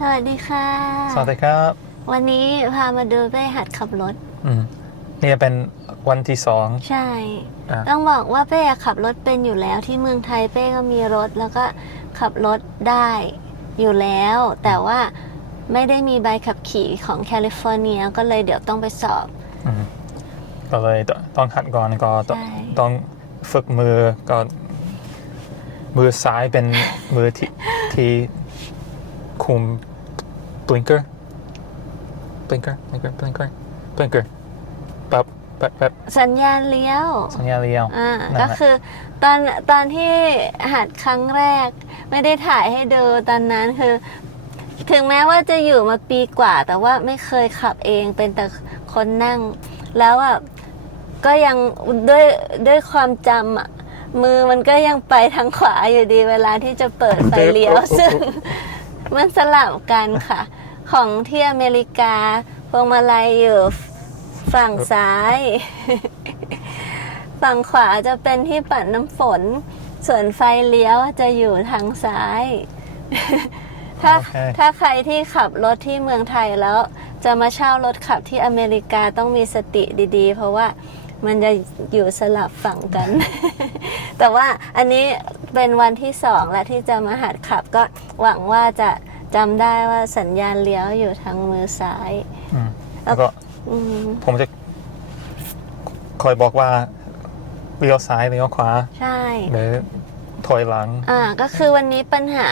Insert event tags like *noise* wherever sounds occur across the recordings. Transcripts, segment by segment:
สวัสดีค่ะ สวัสดีครับ วันนี้พามาดูเป้หัดขับรถ อืมนี่เป็นวันที่สอง ใช่ อะ ต้องบอกว่าเป้ขับรถเป็นอยู่แล้วที่เมืองไทยเป้ก็มีรถแล้วก็ขับรถได้อยู่แล้ว แต่ว่าไม่ได้มีใบขับขี่ของแคลิฟอร์เนียก็เลยเดี๋ยวต้องไปสอบ อืมก็เลยตต้องหัดก่อนก็ต้องใช่ ต้องฝึกมือก็ มือซ้ายเป็นมือที่ที่ คุม blinker blinker blinker blinker blinker แบบแบบแบบสัญญาณเลี้ยวสัญญาณเลี้ยวอ่านั่นแหละก็คือตอนตอนที่หัดครั้งแรก ไม่ได้ถ่ายให้ดูตอนนั้นคือ ถึงแม้ว่าจะอยู่มาปีกว่า แต่ว่าไม่เคยขับเองเป็นแต่คนนั่ง แล้วอะก็ยังด้วยด้วยความจำอะมือมันก็ยังไปทางขวาอยู่ดีเวลาที่จะเปิดไฟเลี้ยวซึ่ง มันสลับกันค่ะ ของที่อเมริกาพวงมาลัยอยู่ฝั่งซ้าย ฝั่งขวาจะเป็นที่ปัดน้ำฝน ส่วนไฟเลี้ยวจะอยู่ทางซ้าย ถ้าโอเคถ้าใครที่ขับรถที่เมืองไทยแล้ว จะมาเช่ารถขับที่อเมริกาต้องมีสติดีๆ เพราะว่ามันจะอยู่สลับฝั่งกัน แต่ว่าอันนี้ เป็นวันที่สองแล้วที่จะมาหัดขับก็หวังว่าจะจำได้ว่าสัญญาณเลี้ยวอยู่ทางมือซ้าย อืมแล้วก็อืมผมจะคอยบอกว่าเลี้ยวซ้ายเลี้ยวขวาใช่ หรือถอยหลัง อ่าก็คือวันนี้ปัญหา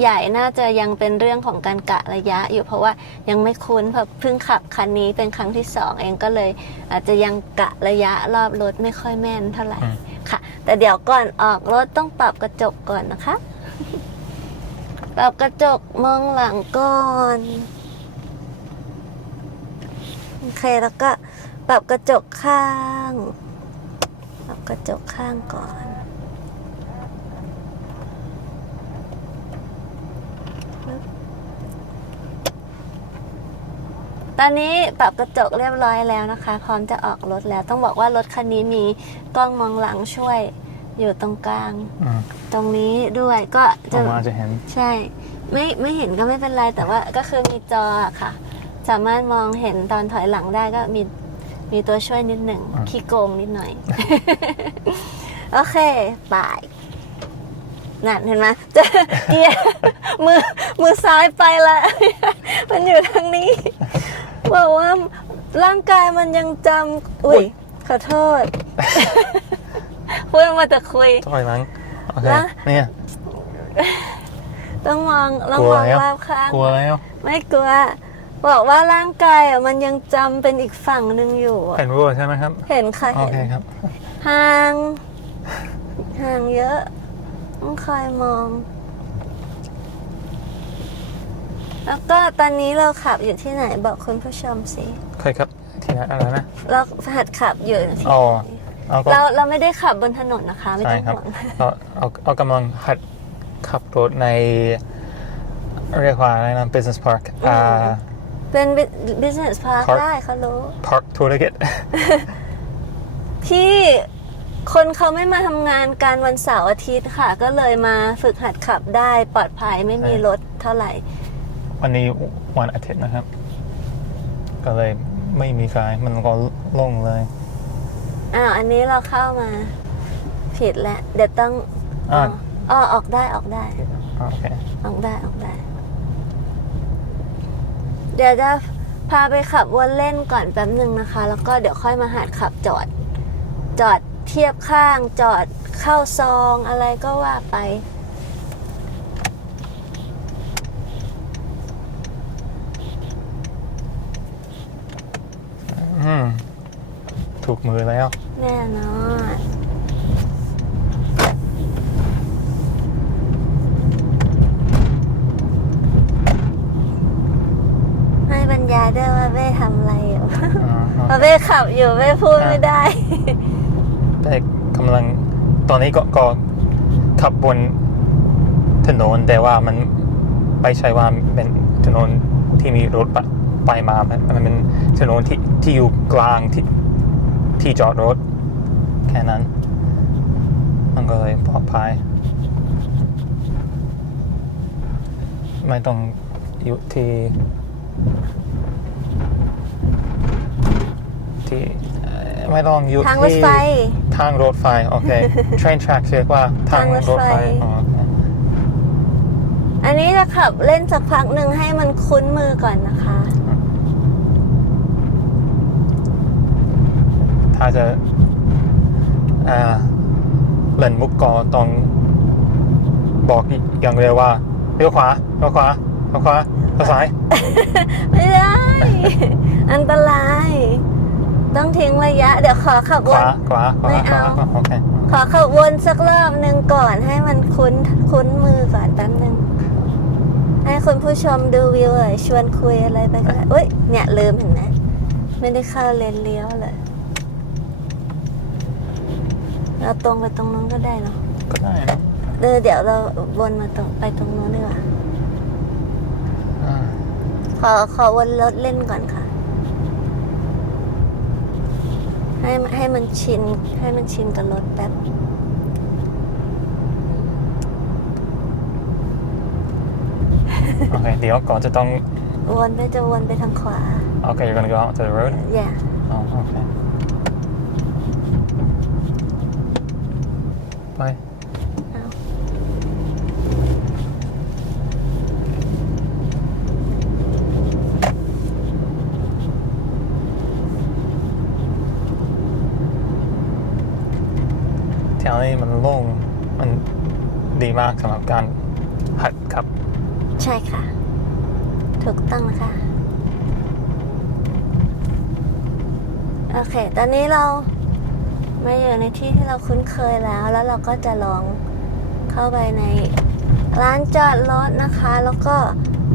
ใหญ่น่าจะยังเป็นเรื่องของการกะระยะอยู่เพราะว่ายังไม่คุ้นเพราะเพิ่งขับคันนี้เป็นครั้งที่สองเองก็เลย อาจจะยังกะระยะรอบรถไม่ค่อยแม่นเท่าไหร่ อืม ค่ะ แต่เดี๋ยวก่อนออกรถต้องปรับกระจกก่อนนะคะ ปรับกระจกมองหลังก่อนโอเคแล้วก็ปรับกระจกข้าง ปรับกระจกข้างก่อน ตอนนี้ปรับกระจกเรียบร้อยแล้วนะคะ พร้อมจะออกรถแล้ว ต้องบอกว่ารถคันนี้มีกล้องมองหลังช่วยอยู่ตรงกลาง อืมตรงนี้ด้วยก็อจะอกมาจะเห็น ใช่ ไม่ไม่เห็นก็ไม่เป็นไร แต่ว่าก็คือมีจออะค่ะ สามารถมองเห็นตอนถอยหลังได้ก็มีมีตัวช่วยนิดหนึ่งอ่าขี้โกงนิดหน่อย โอเคไปนั่นเห็นไหมจะเกียร์มือมือซ้ายไปละ มันอยู่ทางนี้ บอกว่าร่างกายมันยังจำอุ้ยขอโทษพูดมาแต่คุยถอยหลังโอเคนะเนี่ยต้องมองต้องกลัวมองแล้วรอบข้างกลัวแล้วไม่กลัวบอกว่าร่างกายอะมันยังจำเป็นอีกฝั่งหนึ่งอยู่อะเห็นรู้ใช่ไหมครับ เห็นค่ะโอเห็นเคครับห่างห่างเยอะต้องคอยมอง แล้วก็ตอนนี้เราขับอยู่ที่ไหนบอกคุณผู้ชมสิเคยครับที่ไหนอะไรนะ เราหัดขับอยู่ที่อ๋อไหนเอาก็เราเราไม่ได้ขับบนถนนนะคะไม่ใช่ต้องครับห่วงเราเอาเอากำลังหัดขับรถในเรียกว่าอะไรนะ business park อ่า เป็น business park Park ได้เขารู้ park ธุรกิจ ที่คนเขาไม่มาทำงานการวันเสาร์อาทิตย์ค่ะ ก็เลยมาฝึกหัดขับได้ปลอดภัยไม่มีใช่รถเท่าไหร่ วันนี้วันอาทิตย์นะครับ ก็เลยไม่มีใครมันก็โล่งเลย อ้าวอันนี้เราเข้ามา ผิดแล้วเดี๋ยวต้องอ่าอ๋อออกได้ออกได้อ่าโอเค ออกได้ออกได้ เดี๋ยวจะพาไปขับวนเล่นก่อนแป๊บหนึ่งนะคะ แล้วก็เดี๋ยวค่อยมาหัดขับจอด จอดเทียบข้างจอดเข้าซองอะไรก็ว่าไป มถูกมือแล้ว แน่นอนให้บรรยายด้วยว่าเบ้ทำอะไรอยู่ อ่าเพราะเบ้ขับอยู่เบ้พูดไม่ได้ แต่กำลังตอนนี้ก็ก็ขับบนถนนแต่ว่ามันไม่ใช่ว่าเป็นถนนที่มีรถไป ไปมามันมันเป็นถนนที่ที่อยู่กลางที่ที่จอดรถ แค่นั้น มันก็เลยปลอดภัย ไม่ต้องอยู่ที่ที่เอ่อไม่ต้องอยู่ทางรถที่ไฟ ทางรถไฟ โอเค train track เรียกว่าทางทางรรถถไฟไฟอ๋อโอเคอันนี้จะขับเล่นสักพักหนึ่งให้มันคุ้นมือก่อนนะคะ ถ้าจะอ่าเล่นมุกก็ต้องบอกอย่างเร็วว่าเลี้ยวขวาเลี้ยวขวาเลี้ยวขวาเลี้ยวซ้าย ไม่ได้ อันตราย ต้องทิ้งระยะ เดี๋ยวขอขับขววานขวาขวาไม่ขวาเอาโอเคขอขับวนสักรอบหนึ่งก่อนให้มันคุ้นคุ้นมือก่อนแป๊บหนึ่งให้คุณผู้ชมดูวิวเลยชวนคุยอะไรไปก็ได้อุ้ยเนี่ยลืมเห็นไหมไม่ได้เข้าเลนเลี้ยวเลย เราตรงไปตรงนู้นก็ได้เนาะก็ได้นะเออเดี๋ยวเราวนมาตรงไปตรงนู้นดีกว่า อ่าขอขอวนรถเล่นก่อนค่ะ ให้มันให้มันชิน ให้มันชินกับรถแป๊บ โอเคเดี๋ยวก่อนจะต้องวนไปจะวนไปทางขวาโอเค you're gonna go out to the road อย่า อ๋อโอเค ไปเอาแถวนี้มันโล่ง มันดีมากสำหรับการหัดขับ ใช่ค่ะ ถูกต้องนะคะ โอเค ตอนนี้เรา มาอยู่ในที่ที่เราคุ้นเคยแล้ว แล้วเราก็จะลองเข้าไปในร้านจอดรถนะคะ แล้วก็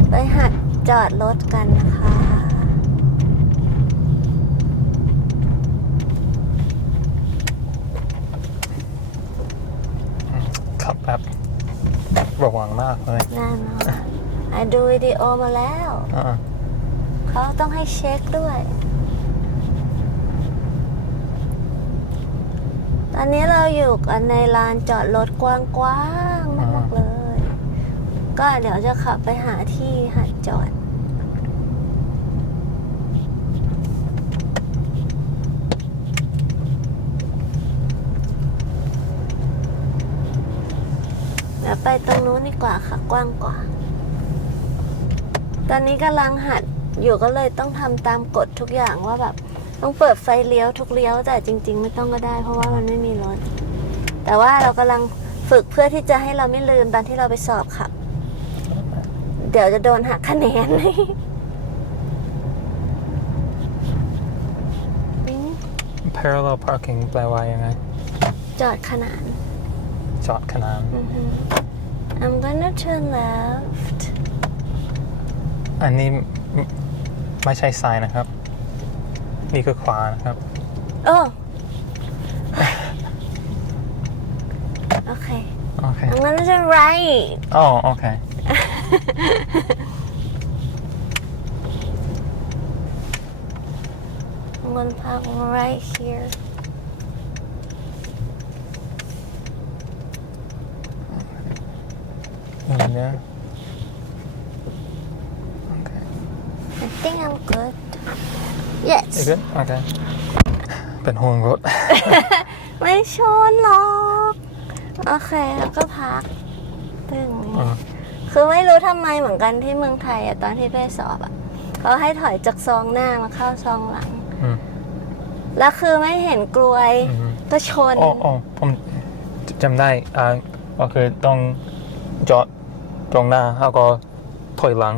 ไปหัดจอดรถกันนะคะขับแบบระวังมากเลยแน่นอนไอดูวิดีโอมาแล้ว อ่า เขาต้องให้เช็คด้วย ตอนนี้เราอยู่กันในลานจอดรถกว้างๆมากๆเลย ก็เดี๋ยวจะขับไปหาที่หัดจอด เดี๋ยวไปตรงนู้นดีกว่าค่ะกว้างกว่า ตอนนี้กำลังหัดอยู่ก็เลยต้องทำตามกฎทุกอย่างว่าแบบ ต้องเปิดไฟเลี้ยวทุกเลี้ยว แต่จริง ๆ ไม่ต้องก็ได้ เพราะว่ามันไม่มีรถ แต่ว่าเรากำลังฝึกเพื่อที่จะให้เราไม่ลืมตอนที่เราไปสอบขับ เดี๋ยวจะโดนหักคะแนนปิ๊ง parallel parking แปลว่ายังไง จอดขนาน จอดขนานอือฮึ I'm gonna turn left อันนี้ไม่ไม่ใช่ซ้ายนะครับ นี่คือขวานะครับ โอ้โอเค โอเค I'm gonna turn right อ๋อโอเค I'm gonna park right here อย่างเนี้ย yes อีกแล้วโอเคเป็นห่วงรถ ไม่ชนหรอก โอเค แล้วก็พักตึงนี้อ่า คือไม่รู้ทำไมเหมือนกันที่เมืองไทยอะตอนที่ไปสอบอะเขาให้ถอยจากซองหน้ามาเข้าซองหลัง อืมแล้วคือไม่เห็นกลวยอืมก็ชน อ๋ออ๋อผมจำได้อ่าก็คือต้องจอดตรงหน้าแล้วก็ถอยหลัง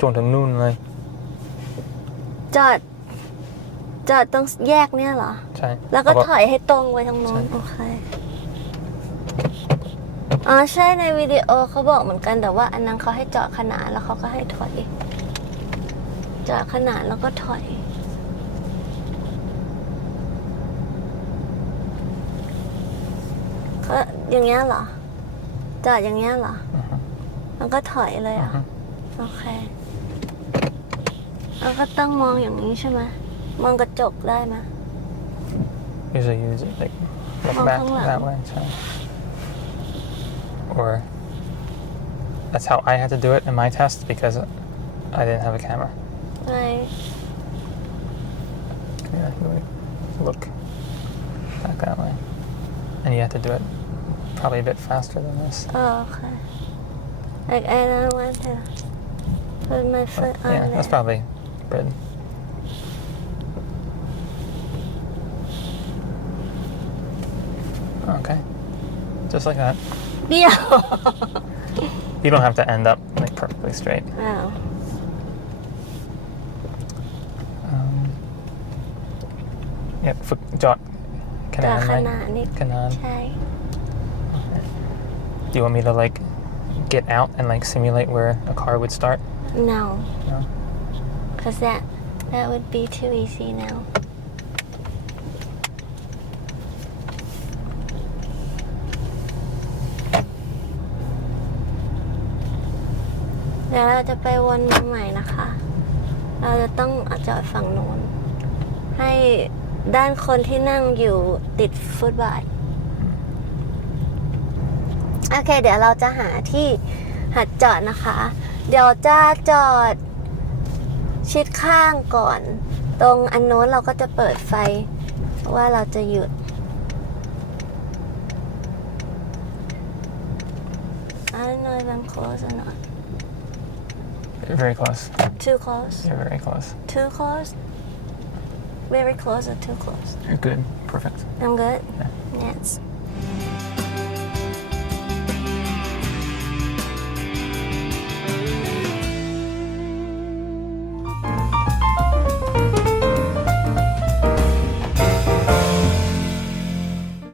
จนถึงนู่นเลย จอด จอดตรงแยกเนี่ยเหรอ ใช่แล้วก็เอาถอยให้ตรงไปทางโน้นใช่โอเค อ๋อใช่ในวิดีโอเขาบอกเหมือนกันแต่ว่าอันนั้นเขาให้จอดขนานแล้วเขาก็ให้ถอย จอดขนานแล้วก็ถอย ก็อย่างเงี้ยเหรอ จอดอย่างเงี้ยเหรออือฮึแล้วก็ถอยเลยอืออะฮึโอเคแล้วก็ต้องมองอย่างนี้ใช่ไหม มองกระจกได้ไหม usually use it like look มอง back ข้างหลัง that way ใช่ or that's how I had to do it in my test because I didn't have a camera. ไม่ Yeah, you would look back that way. And you have to do it probably a bit faster than this. โอเค like I don't want to put my But foot on yeah, that's it probably good. Just like that. เบี้ยว *laughs* You don't have to end up like perfectly straight. อ้าว Um, yeah,ฝึกจอดข จ นา อ ด ด ไห ข ม นาดนี้ ขนาด ใช่ Do you want me to like get out and like simulate where a car would start? no No. cause that that would be too easy now ดี๋ยวเราจะไปวนมาใหม่นะคะ เราจะต้องจอดฝั่งโน้น ให้ด้านคนที่นั่งอยู่ติดฟุตบาท โอเค เดี๋ยวเราจะหาที่หัดจอดนะคะ เดี๋ยวจะจอดชิดข้างก่อน ตรงอันโน้นเราก็จะเปิดไฟว่าเราจะหยุด I don't know if I'm close or not. You're very close. Too close? You're very close. Too close? Very close or too close? You're good. Perfect. I'm good? Yeah. Yes.